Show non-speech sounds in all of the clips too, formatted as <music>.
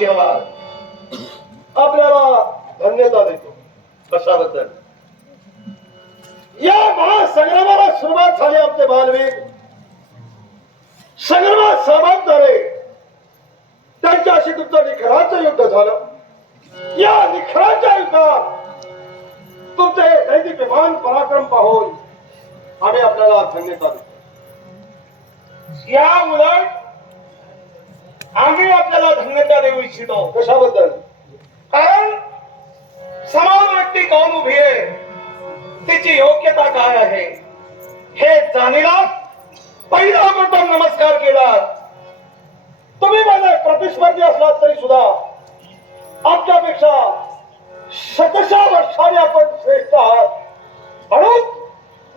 आशीर्वाद आपल्याला धन्यता देतो. कशाबद्दल? या महासंग्रामाला सुरुवात झाली आमचे बालवीर संग्रामात सहभाग झाले. त्यांच्याशी तुमचं निखराचं युद्ध झालं. या निखराच्या युद्धात तुमचे दैनिक विमान पराक्रम पाहून आम्ही आपल्याला धन्यता देतो. या उलट आम्ही आपल्याला धन्यता देऊ इच्छितो. कशाबद्दल? कारण समान व्यक्ती कौन उभी आहे? तिची योग्यता काय आहे? हे जाणीला पहिला प्रथम नमस्कार केला तुम्ही माझे प्रतिस्पर्धी असलात तरी सुद्धा आमच्यापेक्षा शतशा वर्षाने आपण श्रेष्ठ आहात. म्हणून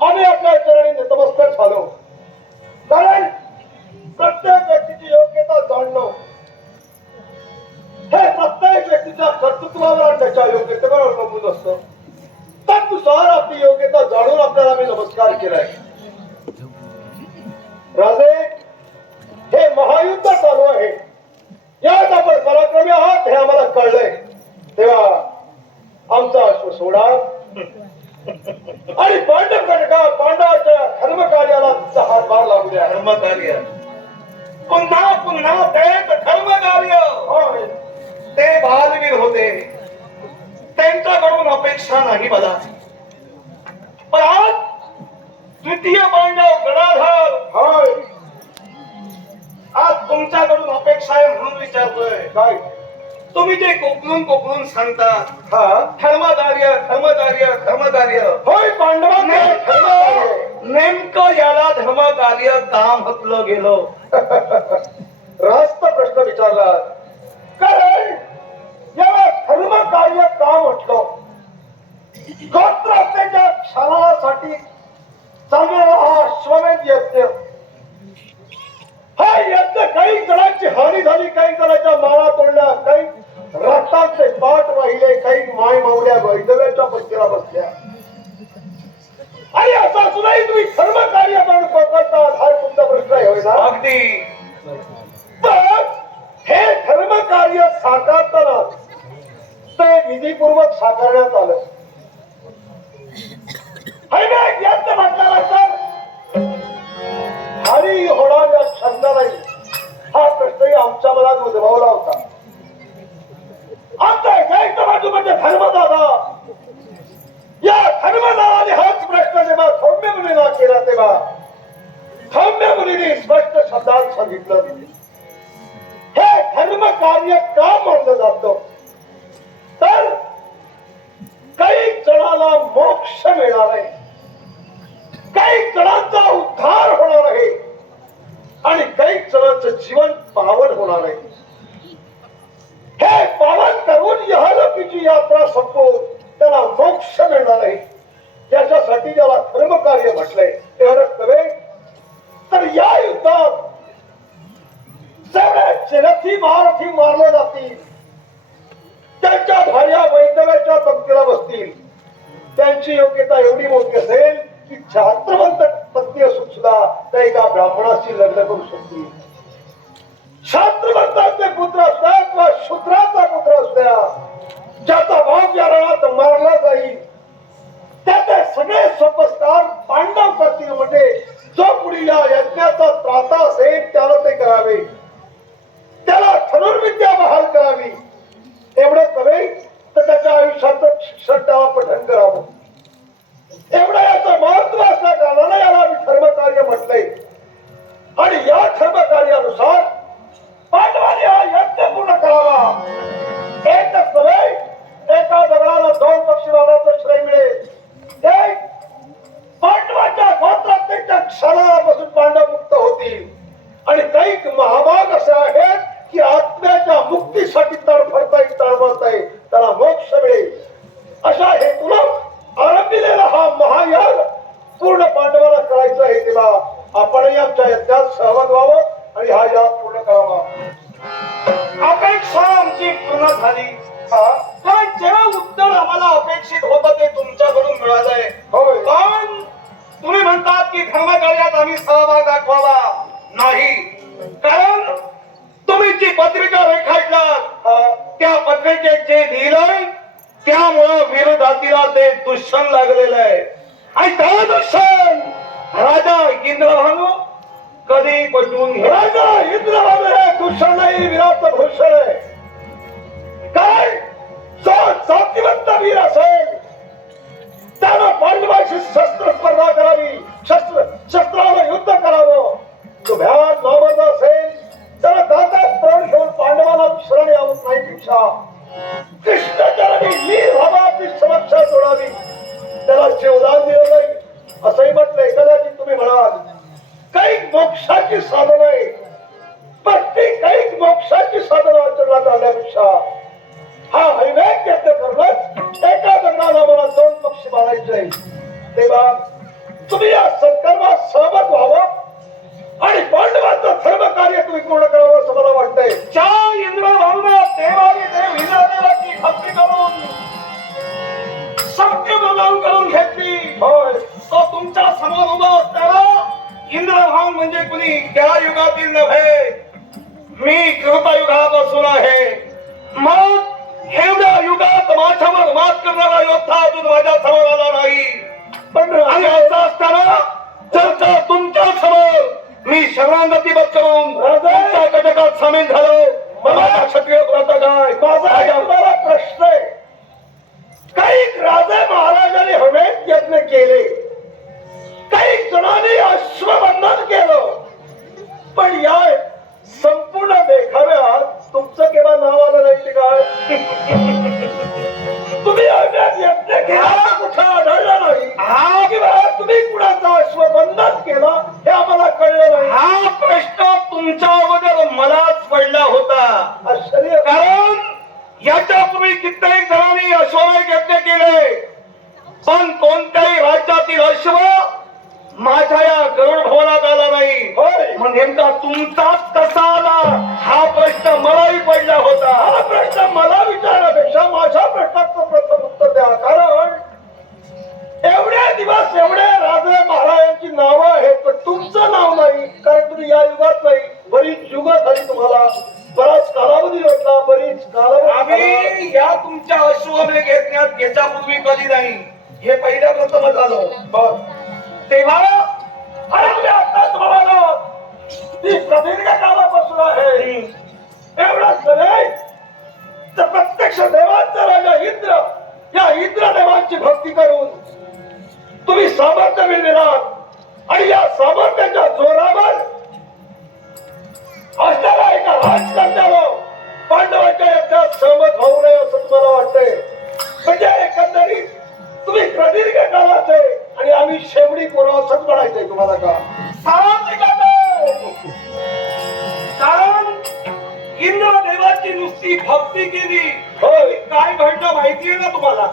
आम्ही आपल्या चरणी नतमस्तक झालो. कारण प्रत्येक व्यक्तीची योग्यता जाणणं. हे प्रत्येक व्यक्तीच्या कर्तृत्वावर आणि त्याच्या योग्यतेवर अवलंबून असतं. त्यानुसार आपली योग्यता जाणून आपल्याला मी नमस्कार केलाय. राजे हे महायुद्ध चालू आहे. विचारतोय. काय? तुम्ही जे कोकणून कोकणून सांगता हा. धर्मकार्य धर्मकार्य धर्मकार्य होय धर्मकार्य. नेमकं याला धर्मकार्य का म्हटलं गेलं. <laughs> रास्त प्रश्न विचारला कारण याला धर्म कार्य का म्हटलं. गोत्रहत्येच्या क्षणासाठी चाललेला हा अश्वमेध यज्ञ हा यज्ञ काही आणि जीवन पावन होणार आहे. हे पावन करून यहलोकीची यात्रा संपवून त्याला मोक्ष मिळणार आहे. त्याच्यासाठी ज्याला कर्मकार्य म्हटलंय एवढंच नव्हे तर या युद्धात जेवढे चिरथी महारथी मारले जातील त्यांच्या भार्या वैद्यव्याच्या पंक्तीला बसतील त्यांची योग्यता एवढी मोठी असेल की छात्रवंत पत्नी असून सुद्धा त्या एका ब्राह्मणाशी लग्न करू शकतील छात्रवंताचे पुत्र असल्या किंवा शूद्राचा पुत्र असत्या ज्याचा बाप या रणात मारला जाईल. त्याचे सगळे सोपस्कार पांडव करतील म्हणजे जो पुढे या यज्ञाचा त्राता असेल त्याला ते करावे. त्याला धनुर्विद्या बहाल करावी. एवढंच नव्हे तर त्याच्या आयुष्याचं शिक्षण त्याला पठण करावं. एवढं याचं महत्त्व असल्या कारणाने याला मी धर्मकार्य म्हटलंय. आपणही आमच्या यज्ञात सहभाग व्हावं आणि हा याग पूर्ण करावा. अपेक्षा आमची पूर्ण झाली. हा? पण जे उत्तर आम्हाला अपेक्षित होतं ते तुमच्याकडून मिळालंय. पण तुम्ही म्हणतात की धर्मकार्यात आम्ही सहभाग दाखवावा. नाही. कारण तुम्ही जी पत्रिका रेखाटलात त्या पत्रिकेत जे लिहिलंय त्यामुळं विरोधातीला ते दुष्ण लागलेलं आहे. आणि तो दुष्ण राजा इंद्रभानू कधी पटवून घ्या इंद्रभानू हे कुशल नाही विराट भूषण आहे. काय? जो वीर असेल त्यानं पांडवाशी शस्त्र स्पर्धा करावी शस्त्र शस्त्रावर युद्ध करावं. तो भ्यावान नामर्द असेल त्याला दातात प्राण घेऊन पांडवाला शरण यावं नाही पेक्षा. कृष्णाचरणी लीन व्हावा ती समक्षा जोडावी. त्याला जीवदान दिलं जाईल असंही म्हटलंय. तुम्ही म्हणाल काही मोक्षाची साधन आहे. ती काही मोक्षाची साधनं आचरणात आणण्यापेक्षा हा हैवेक यत्न करूनच एका दगडाला मला दोन पक्षी मारायचे तेव्हा तुम्ही या सत्कर्मात सहमत व्हावं आणि पांडवांचं धर्म कार्य तुम्ही पूर्ण करावं असं मला वाटतंय. ज्या इंद्रभानूने देवाने देव इंद्रदेवाची खात्री करून सत्य करून घेतली होय. कुणी त्या युगातील नव्हे. मी कृतयुगापासून आहे. मग एवढ्या युगात माझ्यावर मात करणारा योद्धा अजून माझ्यासमोर आला नाही. पण आणि असं असताना जर का तुमच्यासमोर मी शरणागती करून तुमच्या कटकात सामील झालो क्षत्रिय व्रत काय? माझा प्रश्न आहे. काही राजे महाराजांनी हवेत यत्न केले. मग नेमका तुमचाच कसा आला हा प्रश्न मलाही पडला होता. हा प्रश्न मला विचारण्यापेक्षा माझ्या प्रश्नाचं प्रथम उत्तर द्या. कारण एवढे दिवस एवढे राजे महाराजांची नावं आहेत पण तुमचं नाव नाही. कारण तुम्ही या युगात नाही बरीच युग झाली तुम्हाला. बराच कालावधी भेटला बरीच कालावधी आम्ही या तुमच्या अश्वमेध घेतण्यात याच्यापूर्वी कधी नाही. हे पहिल्या प्रथमच आलो बरं. तेव्हा अरे मी आताच म्हणालो ती प्रदीर्घ कालापासून आहे. एवढाच नाही तर प्रत्यक्ष देवांचा राजा इंद्र या इंद्र देवांची भक्ती करून तुम्ही सामर्थ्य मिळविलात. आणि या सामर्थ्याच्या जोरावर असणारा एका राजकन्याला पांडवांच्या यज्ञात सहमत होऊ नये असं तुम्हाला वाटतंय. म्हणजे एकंदरीत तुम्ही प्रदीर्घ काळाचे आणि आम्ही शेवडी पोरं असंच म्हणायचंय तुम्हाला का घडलं माहितीये ना तुम्हाला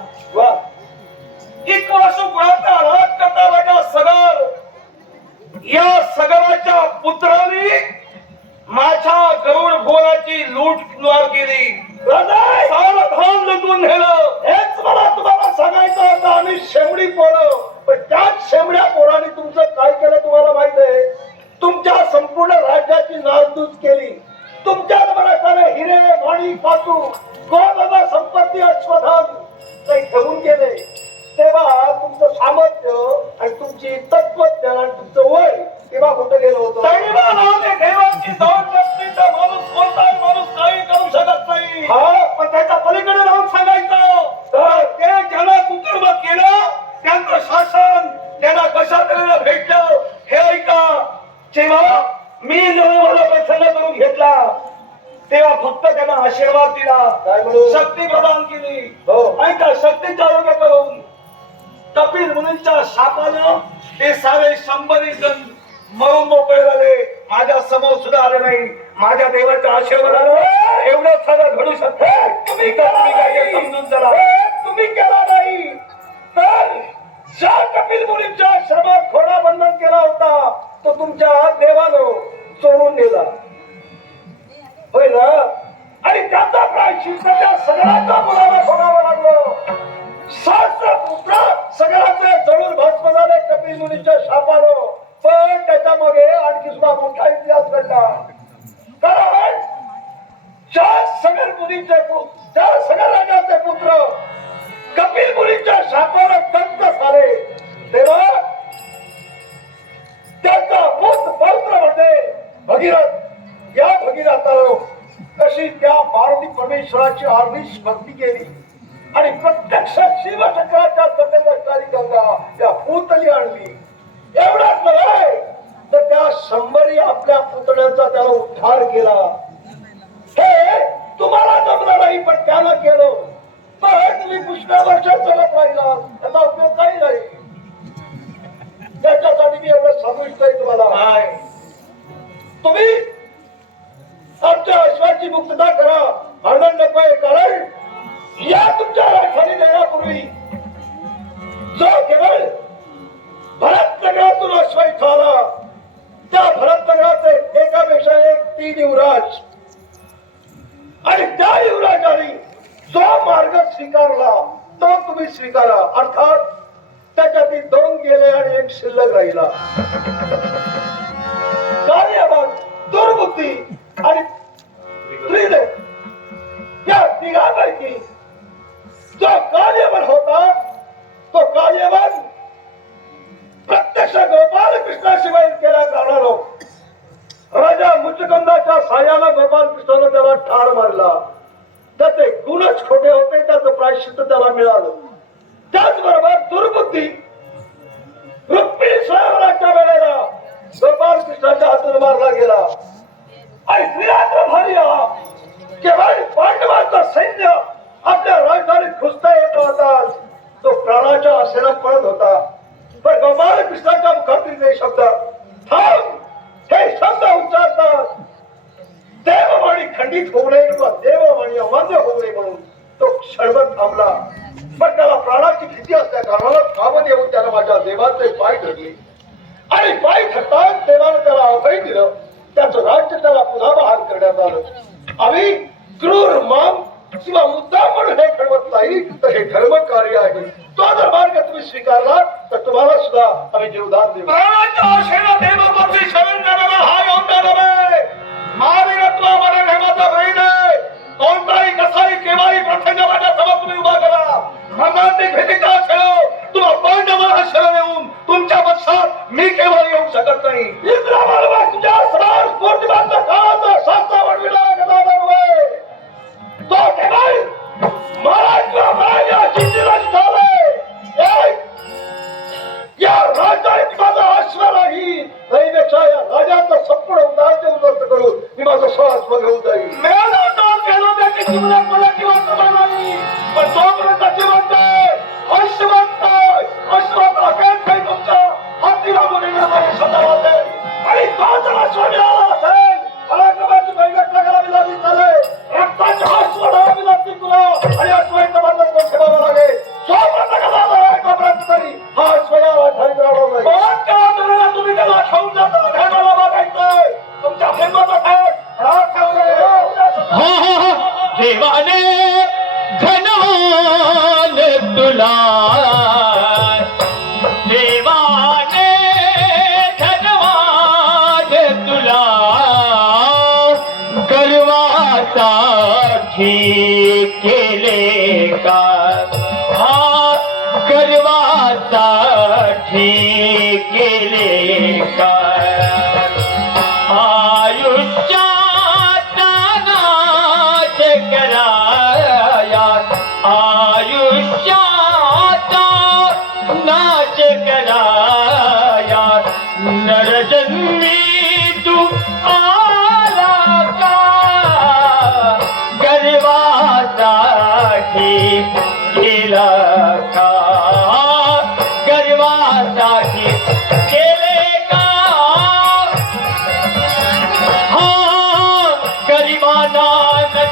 आशीर्वाद दिला? शक्ती प्रदान केली. हो. ऐका शक्तीचा आरोग्य करून कपिल मुनींच्या शापानं ते सारे शंभरी जण मरून मोकळे झाले. माझ्यासमोर सुद्धा आले नाही. माझ्या देवाच्या आशीर्वादानं एवढं सगळं घडू शकतं. समजून चला. परमेश्वराची आर्निश भक्ती केली. आणि प्रत्यक्ष शिवचक्राच्या तटेत असणारी गंगा त्या पुतली आणली. एवढाच नव्हे तर त्या शंभरी आपल्या पुतळ्यांचा त्याला उद्धार केला. स्वीकारा. अर्थात त्याच्यातील दोन गेले आणि एक शिल्लक राहिला. कार्यभाग दुर्बुद्धी आणि त्रिदेव या तिघांपैकी जो कार्यवान होता तो कार्यवान प्रत्यक्ष गोपाल कृष्णाशिवाय केला जाणार राजा मुचकंदाच्या साह्याला गोपाल कृष्णानं त्याला ठार मारला. त्याचे गुणच खोटे होते त्याचं प्रायश्चित त्याला मिळालं. त्याचबरोबर दुर्बुद्धी. रुक्मिणी स्वयंवराच्या वेळेला गोपाल कृष्णाच्या हातून मारला गेला. आणि निरात्र भारी केवळ पांडवांचा सैन्य आपल्या राजधानीत घुसता येत होता तो प्राणाच्या आशेनं पळत होता. पण गोपाल कृष्णाच्या मुखातील ते शब्द थांब हे शब्द उच्चारतात. देववाणी खंडित होऊ नये किंवा देववाणी अमान्य होऊ नये म्हणून तो क्षणभर थांबला. पण त्याला प्राणाची भीती असल्या कारणाला थांबत येऊन त्याला माझ्या देवाचे पाय धरले. आणि पाय धरताच देवानं त्याला अभय दिलं. त्याचं राज्य त्याला पुन्हा बहाल करण्यात आलं. आम्ही क्रूर माम किंवा मुद्दा म्हणून हे घडवत नाही तर हे धर्म कार्य आहे. तो जर मार्ग तुम्ही स्वीकारला तर तुम्हाला सुद्धा आम्ही जीवदान देऊ. प्राणाच्या आशेनं देवपती शरण करायला हा योद्धा नव्हे. महावीरत्व मरण हे शरण येऊन तुमच्या पक्षात मी केव्हा येऊ शकत नाही. इंद्रामाला तुझ्या समोर काळाचा शास्त्र. तो झालाय. या राजधानीत माझा अश्व नाही. त्यापेक्षा या राजाचं संपूर्ण मी माझं स्वास्व घेऊन जाईल तो केलो त्याची जीवनात मला किंवा नाही पण तोपर्यंत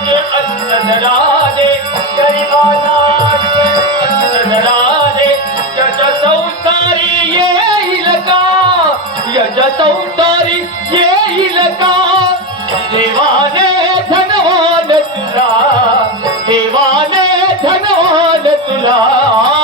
लता यतारी देवाने धनवान तुला